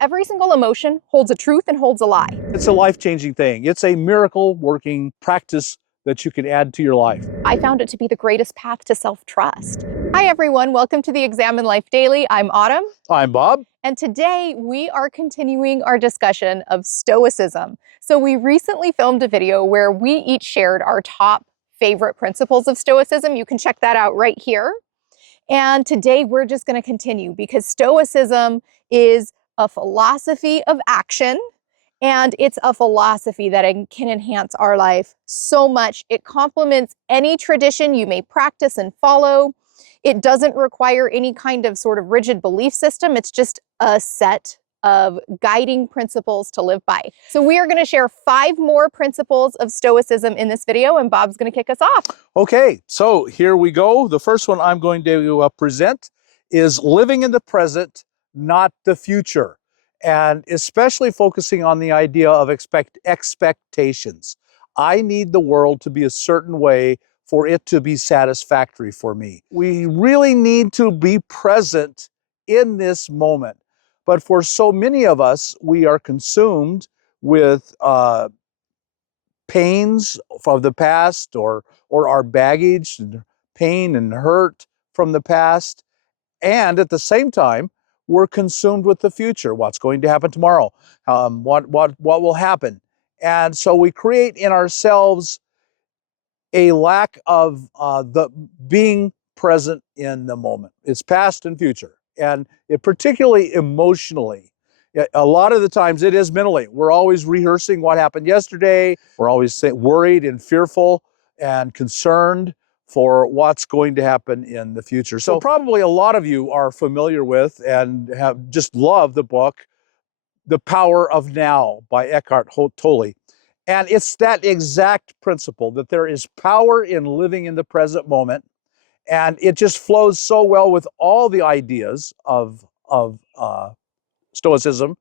every single emotion holds a truth and holds a lie. It's a life-changing thing. It's a miracle-working practice that you can add to your life. I found it to be the greatest path to self-trust. Hi everyone, welcome to the Examine Life Daily. I'm Autumn. I'm Bob. And today we are continuing our discussion of Stoicism. So we recently filmed a video where we each shared our top favorite principles of Stoicism. You can check that out right here. And today we're just going to continue because Stoicism is a philosophy of action, and it's a philosophy that can enhance our life so much. It complements any tradition you may practice and follow. It doesn't require any kind of sort of rigid belief system. It's just a set of guiding principles to live by. So we are going to share 5 more principles of Stoicism in this video, and Bob's going to kick us off. Okay, so here we go. The first one I'm going to present is living in the present, not the future, and especially focusing on the idea of expectations. I need the world to be a certain way for it to be satisfactory for me. We really need to be present in this moment. But for so many of us, we are consumed with pains from the past or our baggage, and pain and hurt from the past. And at the same time, we're consumed with the future. What's going to happen tomorrow? What will happen? And so we create in ourselves a lack of the being present in the moment. It's past and future. And it particularly emotionally. A lot of the times it is mentally. We're always rehearsing what happened yesterday. We're always worried and fearful and concerned for what's going to happen in the future. So probably a lot of you are familiar with and have just loved the book, The Power of Now by Eckhart Tolle. And it's that exact principle that there is power in living in the present moment. And it just flows so well with all the ideas of Stoicism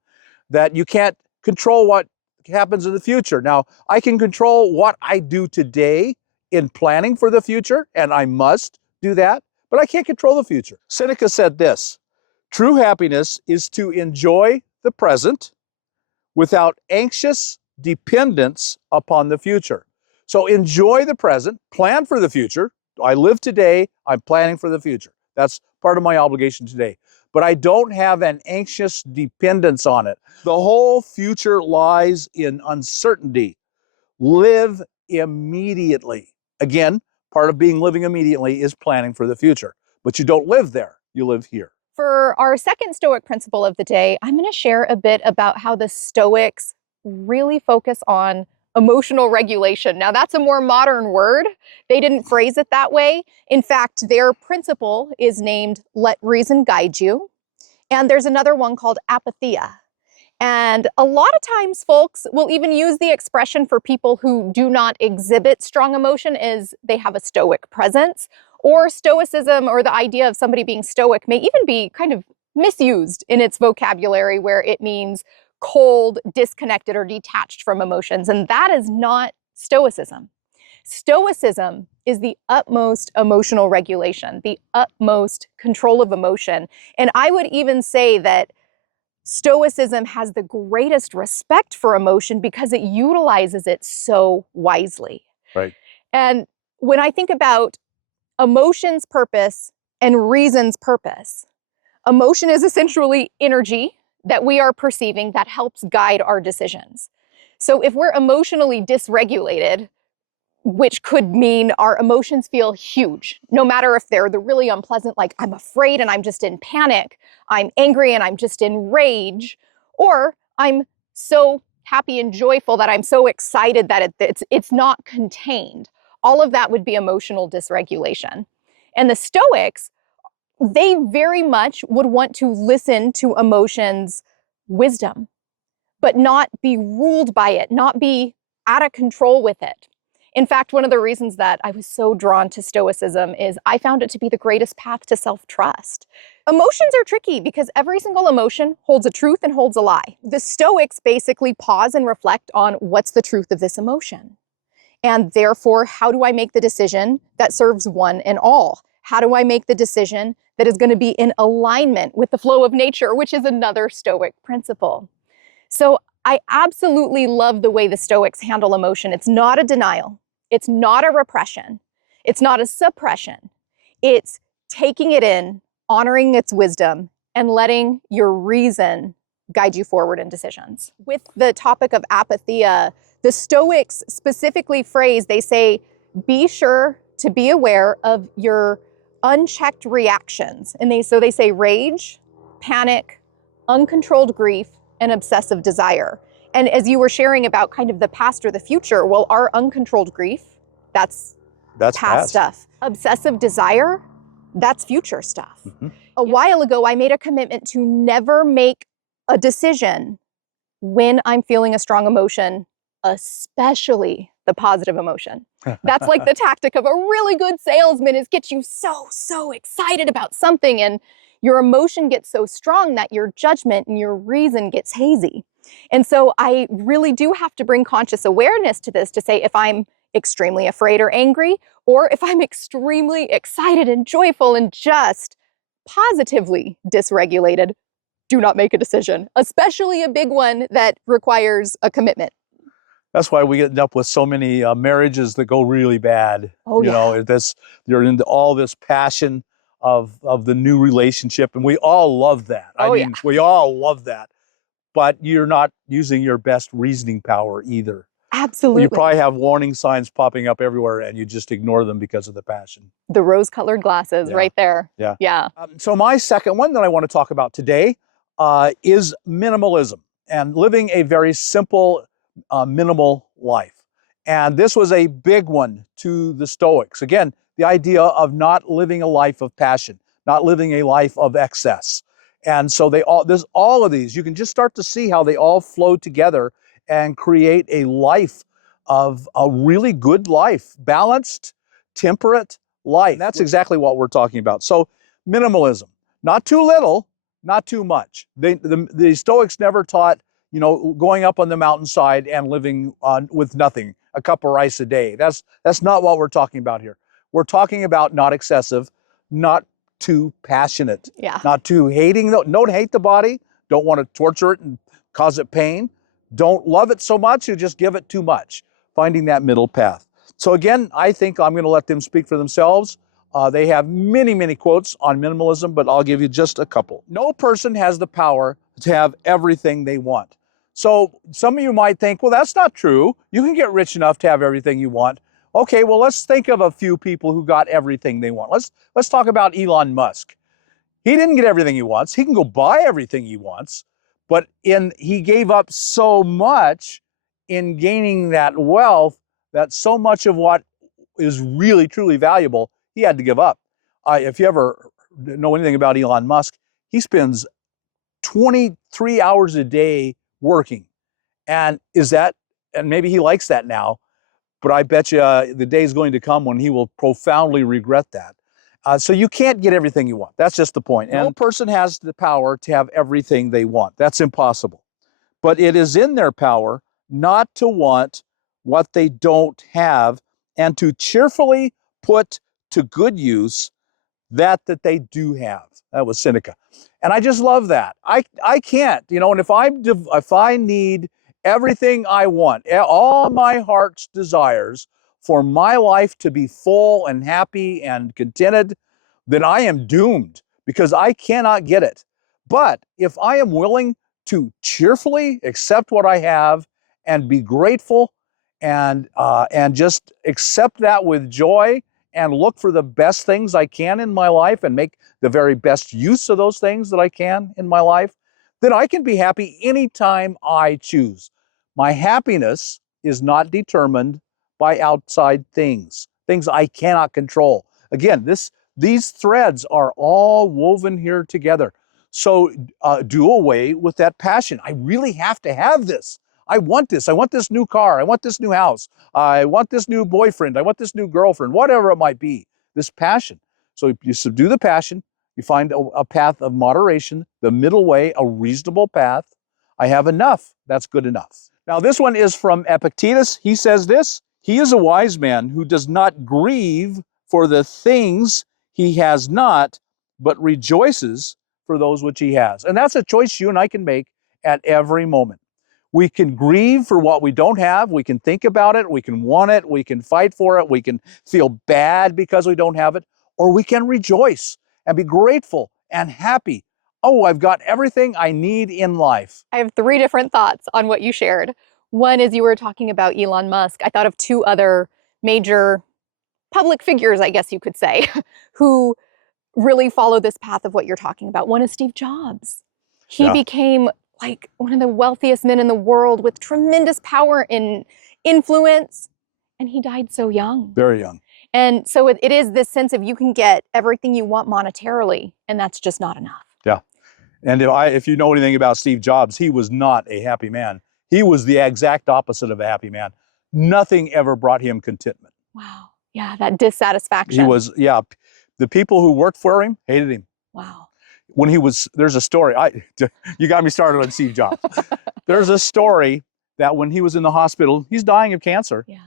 that you can't control what happens in the future. Now, I can control what I do today in planning for the future, and I must do that, but I can't control the future. Seneca said this: true happiness is to enjoy the present without anxious dependence upon the future. So enjoy the present, plan for the future. I live today, I'm planning for the future. That's part of my obligation today. But I don't have an anxious dependence on it. The whole future lies in uncertainty. Live immediately. Again, part of living immediately is planning for the future. But you don't live there, you live here. For our second Stoic principle of the day, I'm going to share a bit about how the Stoics really focus on emotional regulation. Now, that's a more modern word. They didn't phrase it that way. In fact, their principle is named "Let Reason Guide You." And there's another one called apatheia. And a lot of times folks will even use the expression for people who do not exhibit strong emotion as they have a stoic presence. Or stoicism, or the idea of somebody being stoic, may even be kind of misused in its vocabulary, where it means cold, disconnected, or detached from emotions. And that is not Stoicism. Stoicism is the utmost emotional regulation, the utmost control of emotion. And I would even say that Stoicism has the greatest respect for emotion because it utilizes it so wisely. Right. And when I think about emotion's purpose and reason's purpose, emotion is essentially energy that we are perceiving that helps guide our decisions. So if we're emotionally dysregulated, which could mean our emotions feel huge, no matter if they're the really unpleasant, like I'm afraid and I'm just in panic, I'm angry and I'm just in rage, or I'm so happy and joyful that I'm so excited that it's not contained. All of that would be emotional dysregulation. And the Stoics, they very much would want to listen to emotions' wisdom, but not be ruled by it, not be out of control with it. In fact, one of the reasons that I was so drawn to Stoicism is I found it to be the greatest path to self-trust. Emotions are tricky because every single emotion holds a truth and holds a lie. The Stoics basically pause and reflect on what's the truth of this emotion. And therefore, how do I make the decision that serves one and all? How do I make the decision that is going to be in alignment with the flow of nature, which is another Stoic principle? So I absolutely love the way the Stoics handle emotion. It's not a denial. It's not a repression. It's not a suppression. It's taking it in, honoring its wisdom, and letting your reason guide you forward in decisions. With the topic of apatheia, the Stoics specifically phrase, they say, be sure to be aware of your unchecked reactions. And they say rage, panic, uncontrolled grief, and obsessive desire. And as you were sharing about kind of the past or the future, well, our uncontrolled grief, that's past stuff. Obsessive desire, that's future stuff. Mm-hmm. A while ago, I made a commitment to never make a decision when I'm feeling a strong emotion, especially the positive emotion. That's like the tactic of a really good salesman, is get you so excited about something, and your emotion gets so strong that your judgment and your reason gets hazy. And so I really do have to bring conscious awareness to this to say, if I'm extremely afraid or angry, or if I'm extremely excited and joyful and just positively dysregulated, do not make a decision, especially a big one that requires a commitment. That's why we end up with so many marriages that go really bad. Oh, you yeah. know, you're into all this passion of the new relationship, and we all love that. I mean, we all love that, but you're not using your best reasoning power either. Absolutely. You probably have warning signs popping up everywhere, and you just ignore them because of the passion. The rose-colored glasses right there. Yeah. So my second one that I want to talk about today is minimalism and living a very simple, minimal life. And this was a big one to the Stoics. Again, the idea of not living a life of passion, not living a life of excess. And so there's all of these. You can just start to see how they all flow together and create a life of a really good life, balanced, temperate life. And that's exactly what we're talking about. So minimalism, not too little, not too much. The Stoics never taught, going up on the mountainside and living with nothing, a cup of rice a day. That's not what we're talking about here. We're talking about not excessive, not too passionate, not too hating. Don't hate the body. Don't want to torture it and cause it pain. Don't love it so much you just give it too much. Finding that middle path. So again, I think I'm going to let them speak for themselves. They have many quotes on minimalism, but I'll give you just a couple. No person has the power to have everything they want. So some of you might think, well, that's not true. You can get rich enough to have everything you want. Okay, well, let's think of a few people who got everything they want. Let's talk about Elon Musk. He didn't get everything he wants. He can go buy everything he wants, but he gave up so much in gaining that wealth that so much of what is really, truly valuable, he had to give up. If you ever know anything about Elon Musk, he spends 23 hours a day working. And maybe he likes that now, but I bet you the day is going to come when he will profoundly regret that. So you can't get everything you want. That's just the point. And no person has the power to have everything they want. That's impossible. But it is in their power not to want what they don't have and to cheerfully put to good use that they do have. That was Seneca. And I just love that. I can't, and if I need everything I want, all my heart's desires for my life to be full and happy and contented, then I am doomed because I cannot get it. But if I am willing to cheerfully accept what I have and be grateful and just accept that with joy and look for the best things I can in my life and make the very best use of those things that I can in my life, then I can be happy anytime I choose. My happiness is not determined by outside things I cannot control. Again, these threads are all woven here together. So do away with that passion. I really have to have this. I want this. I want this new car. I want this new house. I want this new boyfriend. I want this new girlfriend, whatever it might be, this passion. So you subdue the passion. You find a path of moderation, the middle way, a reasonable path. I have enough. That's good enough. Now, this one is from Epictetus. He says this: he is a wise man who does not grieve for the things he has not, but rejoices for those which he has. And that's a choice you and I can make at every moment. We can grieve for what we don't have. We can think about it. We can want it. We can fight for it. We can feel bad because we don't have it. Or we can rejoice and be grateful and happy. Oh, I've got everything I need in life. I have 3 different thoughts on what you shared. One is you were talking about Elon Musk. I thought of 2 other major public figures, I guess you could say, who really follow this path of what you're talking about. One is Steve Jobs. He became like one of the wealthiest men in the world with tremendous power and influence, and he died so young. Very young. And so it is this sense of you can get everything you want monetarily, and that's just not enough. Yeah. And if you know anything about Steve Jobs, he was not a happy man. He was the exact opposite of a happy man. Nothing ever brought him contentment. Wow. Yeah, that dissatisfaction. He was, the people who worked for him hated him. Wow. When there's a story, you got me started on Steve Jobs. There's a story that when he was in the hospital, he's dying of cancer. Yeah.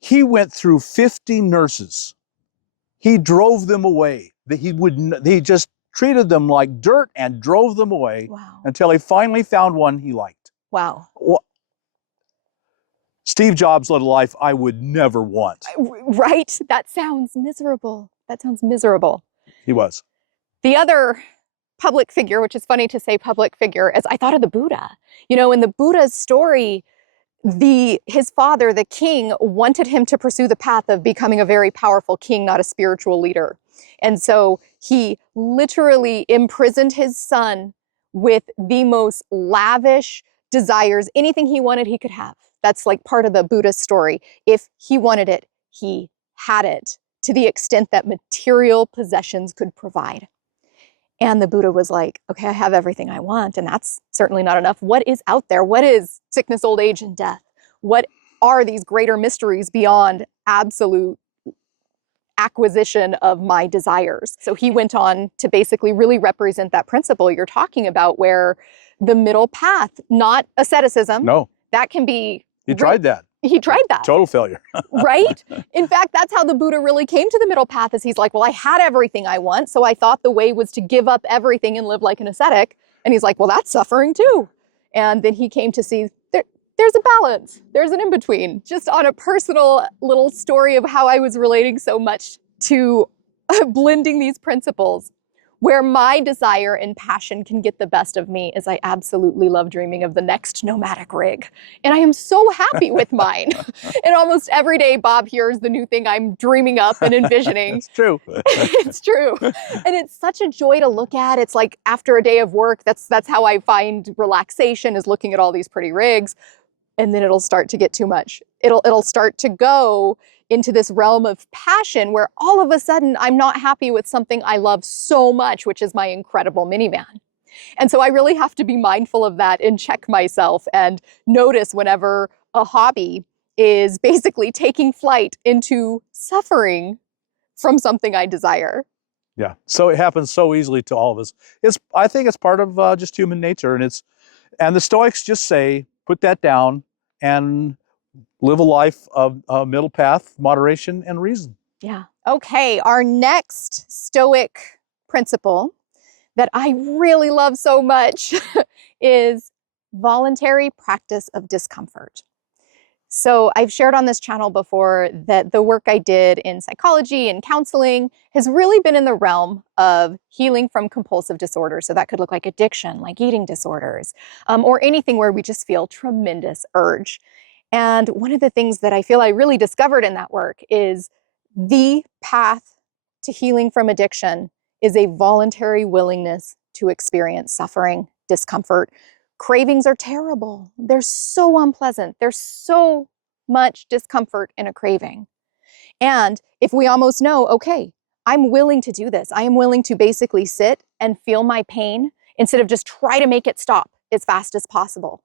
He went through 50 nurses. He drove them away. He just treated them like dirt and drove them away. Wow. Until he finally found one he liked. Wow. Steve Jobs led a life I would never want. Right? That sounds miserable. He was. The other public figure, which is funny to say public figure, is I thought of the Buddha. You know, in the Buddha's story, his father, the king, wanted him to pursue the path of becoming a very powerful king, not a spiritual leader. And so he literally imprisoned his son with the most lavish desires. Anything he wanted, he could have. That's like part of the Buddha's story. If he wanted it, he had it, to the extent that material possessions could provide. And the Buddha was like, okay, I have everything I want, and that's certainly not enough. What is out there? What is sickness, old age, and death? What are these greater mysteries beyond absolute acquisition of my desires? So he went on to basically really represent that principle you're talking about, where the middle path, not asceticism. No. That can be... He tried that. He tried that. Total failure. Right? In fact, that's how the Buddha really came to the middle path, is he's like, well, I had everything I want, so I thought the way was to give up everything and live like an ascetic. And he's like, well, that's suffering too. And then he came to see there's a balance. There's an in-between. Just on a personal little story of how I was relating so much to blending these principles. Where my desire and passion can get the best of me is I absolutely love dreaming of the next nomadic rig. And I am so happy with mine. And almost every day, Bob hears the new thing I'm dreaming up and envisioning. It's true. It's true. And it's such a joy to look at. It's like after a day of work, that's how I find relaxation, is looking at all these pretty rigs. And then it'll start to get too much. It'll start to go into this realm of passion where all of a sudden I'm not happy with something I love so much, which is my incredible minivan. And so I really have to be mindful of that and check myself and notice whenever a hobby is basically taking flight into suffering from something I desire. Yeah, so it happens so easily to all of us. I think it's part of just human nature, and the Stoics just say, put that down and live a life of middle path, moderation, and reason. Yeah. Okay, our next Stoic principle that I really love so much is voluntary practice of discomfort. So I've shared on this channel before that the work I did in psychology and counseling has really been in the realm of healing from compulsive disorders. So that could look like addiction, like eating disorders, or anything where we just feel tremendous urge. And one of the things that I feel I really discovered in that work is the path to healing from addiction is a voluntary willingness to experience suffering, discomfort. Cravings are terrible. They're so unpleasant. There's so much discomfort in a craving. And if we almost know, okay, I'm willing to do this. I am willing to basically sit and feel my pain instead of just try to make it stop as fast as possible.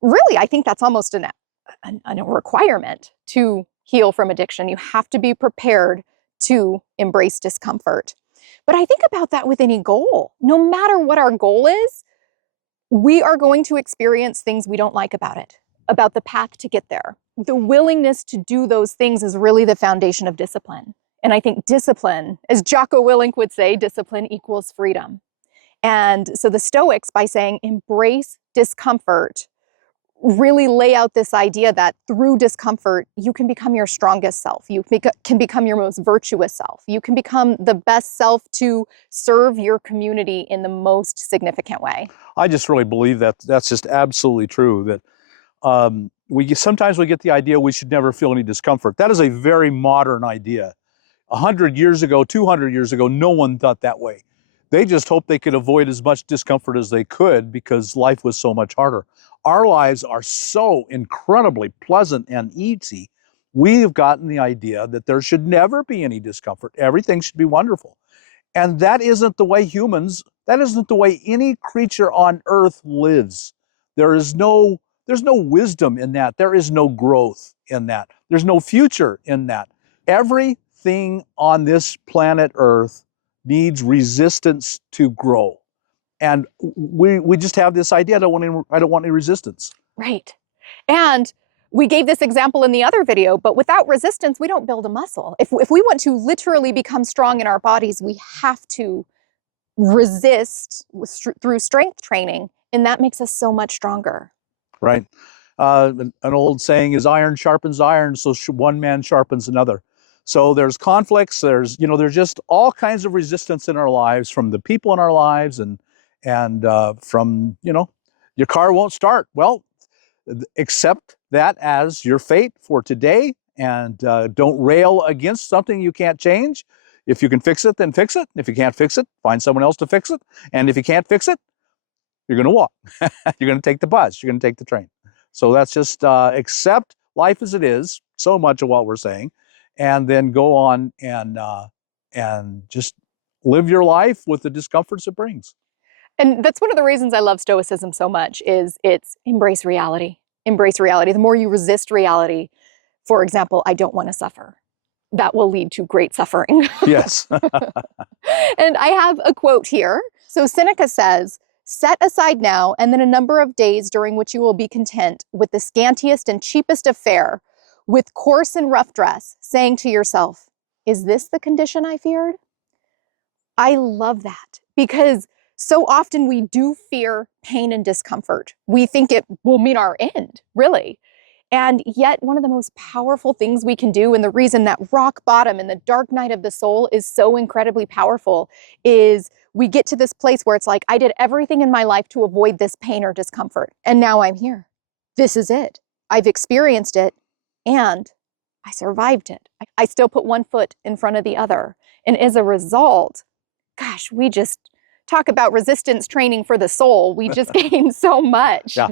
Really, I think that's almost a requirement to heal from addiction. You have to be prepared to embrace discomfort. But I think about that with any goal. No matter what our goal is, we are going to experience things we don't like about it, about the path to get there. The willingness to do those things is really the foundation of discipline. And I think discipline, as Jocko Willink would say, discipline equals freedom. And so the Stoics, by saying embrace discomfort, really lay out this idea that through discomfort, you can become your strongest self. You can become your most virtuous self. You can become the best self to serve your community in the most significant way. I just really believe that that's just absolutely true. That sometimes we get the idea we should never feel any discomfort. That is a very modern idea. 100 years ago, 200 years ago, no one thought that way. They just hoped they could avoid as much discomfort as they could because life was so much harder. Our lives are so incredibly pleasant and easy. We've gotten the idea that there should never be any discomfort. Everything should be wonderful. And that isn't the way that isn't the way any creature on earth lives. There's no wisdom in that. There is no growth in that. There's no future in that. Everything on this planet Earth needs resistance to grow. And we just have this idea, I don't want any resistance. Right. And we gave this example in the other video, but without resistance, we don't build a muscle. If we want to literally become strong in our bodies, we have to resist through strength training, and that makes us so much stronger. Right. An old saying is iron sharpens iron, so one man sharpens another. So there's conflicts, there's just all kinds of resistance in our lives from the people in our lives and from, your car won't start. Well, accept that as your fate for today and don't rail against something you can't change. If you can fix it, then fix it. If you can't fix it, find someone else to fix it. And if you can't fix it, you're going to walk. You're going to take the bus. You're going to take the train. So that's just accept life as it is, so much of what we're saying, and then go on and just live your life with the discomforts it brings. And that's one of the reasons I love Stoicism so much is it's embrace reality. Embrace reality. The more you resist reality, for example, I don't want to suffer. That will lead to great suffering. Yes. And I have a quote here. So Seneca says, set aside now and then a number of days during which you will be content with the scantiest and cheapest of fare, with coarse and rough dress, saying to yourself, is this the condition I feared? I love that because so often we do fear pain and discomfort. We think it will mean our end, really. And yet one of the most powerful things we can do, and the reason that rock bottom and the dark night of the soul is so incredibly powerful, is we get to this place where it's like, I did everything in my life to avoid this pain or discomfort. And now I'm here. This is it. I've experienced it and I survived it. I still put one foot in front of the other. And as a result, gosh, we just talk about resistance training for the soul. We just gain so much. Yeah.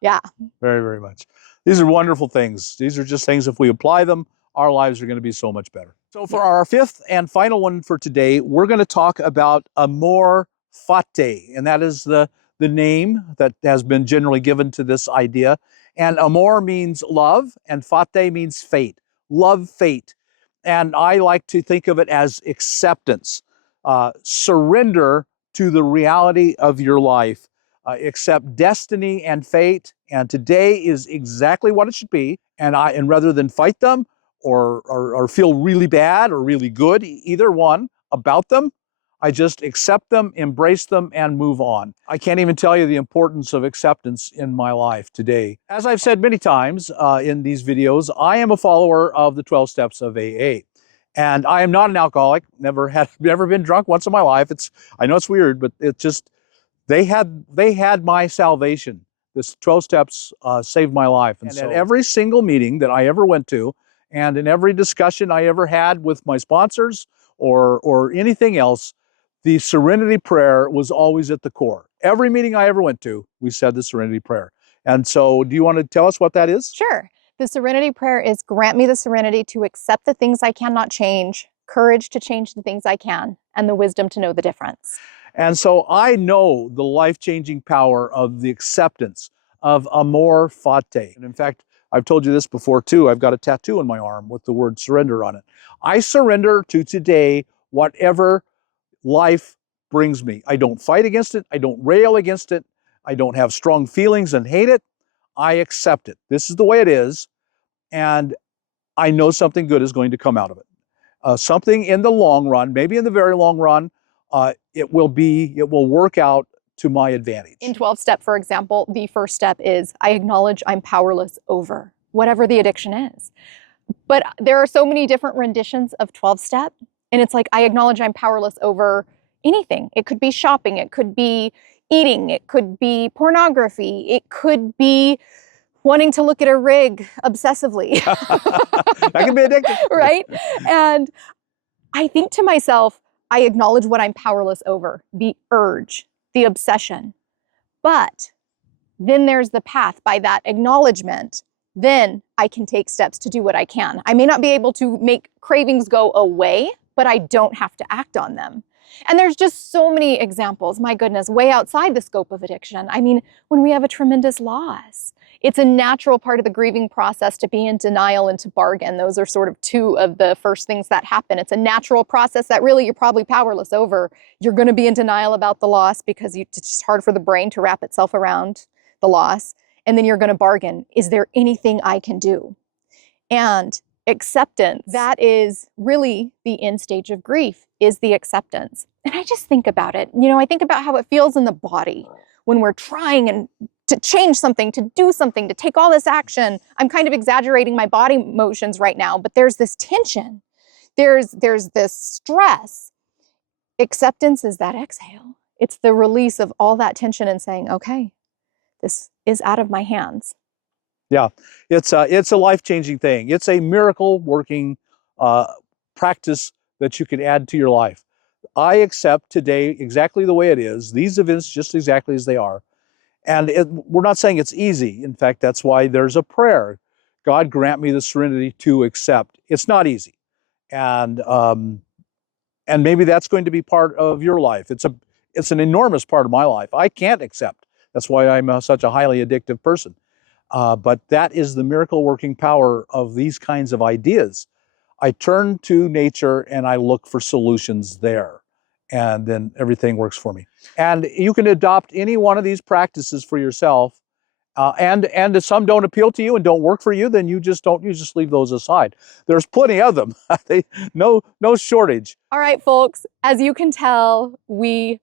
Yeah. Very, very much. These are wonderful things. These are just things, if we apply them, our lives are going to be so much better. So for our fifth and final one for today, we're going to talk about amor fati. And that is the name that has been generally given to this idea. And amor means love, and fati means fate. Love, fate. And I like to think of it as acceptance. Surrender to the reality of your life. Accept destiny and fate, and today is exactly what it should be. And rather than fight them or feel really bad or really good, either one about them, I just accept them, embrace them, and move on. I can't even tell you the importance of acceptance in my life today. As I've said many times in these videos, I am a follower of the 12 steps of AA. And I am not an alcoholic, never been drunk once in my life. I know it's weird, but it's just, they had my salvation. This 12 steps saved my life. And at every single meeting that I ever went to, and in every discussion I ever had with my sponsors or anything else, the Serenity Prayer was always at the core. Every meeting I ever went to, we said the Serenity Prayer. And so do you want to tell us what that is? Sure. The Serenity Prayer is grant me the serenity to accept the things I cannot change, courage to change the things I can, and the wisdom to know the difference. And so I know the life-changing power of the acceptance of amor fati. And in fact, I've told you this before too. I've got a tattoo on my arm with the word surrender on it. I surrender to today whatever life brings me. I don't fight against it. I don't rail against it. I don't have strong feelings and hate it. I accept it. This is the way it is. And I know something good is going to come out of it. something in the long run, maybe in the very long run, it will work out to my advantage. In 12-step, for example, the first step is I acknowledge I'm powerless over whatever the addiction is. But there are so many different renditions of 12-step, and it's like I acknowledge I'm powerless over anything. It could be shopping, it could be eating, it could be pornography, it could be wanting to look at a rig obsessively. That can be addictive. Right? And I think to myself, I acknowledge what I'm powerless over, the urge, the obsession. But then there's the path. By that acknowledgement, then I can take steps to do what I can. I may not be able to make cravings go away, but I don't have to act on them. And there's just so many examples, my goodness, way outside the scope of addiction. I mean, when we have a tremendous loss, it's a natural part of the grieving process to be in denial and to bargain. Those are sort of two of the first things that happen. It's a natural process that really you're probably powerless over. You're going to be in denial about the loss because it's just hard for the brain to wrap itself around the loss. And then you're going to bargain. Is there anything I can do? And acceptance, that is really the end stage of grief, is the acceptance. And I just think about it. You know, I think about how it feels in the body when we're trying to change something, to do something, to take all this action. I'm kind of exaggerating my body motions right now, but there's this tension. There's this stress. Acceptance is that exhale. It's the release of all that tension and saying, okay, this is out of my hands. Yeah, it's a life-changing thing. It's a miracle-working practice that you can add to your life. I accept today exactly the way it is, these events just exactly as they are. And we're not saying it's easy. In fact, that's why there's a prayer. God grant me the serenity to accept. It's not easy. And maybe that's going to be part of your life. It's an enormous part of my life. I can't accept. That's why I'm such a highly addictive person. But that is the miracle-working power of these kinds of ideas. I turn to nature and I look for solutions there, and then everything works for me. And you can adopt any one of these practices for yourself. And if some don't appeal to you and don't work for you, then you just leave those aside. There's plenty of them. No shortage. All right, folks, as you can tell, we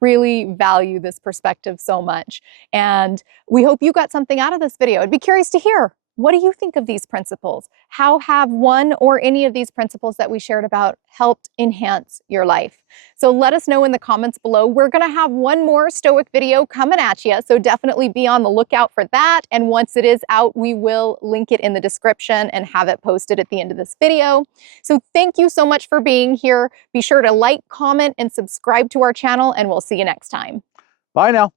really value this perspective so much. And we hope you got something out of this video. I'd be curious to hear, what do you think of these principles? How have one or any of these principles that we shared about helped enhance your life? So let us know in the comments below. We're going to have one more Stoic video coming at you, so definitely be on the lookout for that. And once it is out, we will link it in the description and have it posted at the end of this video. So thank you so much for being here. Be sure to like, comment, and subscribe to our channel, and we'll see you next time. Bye now.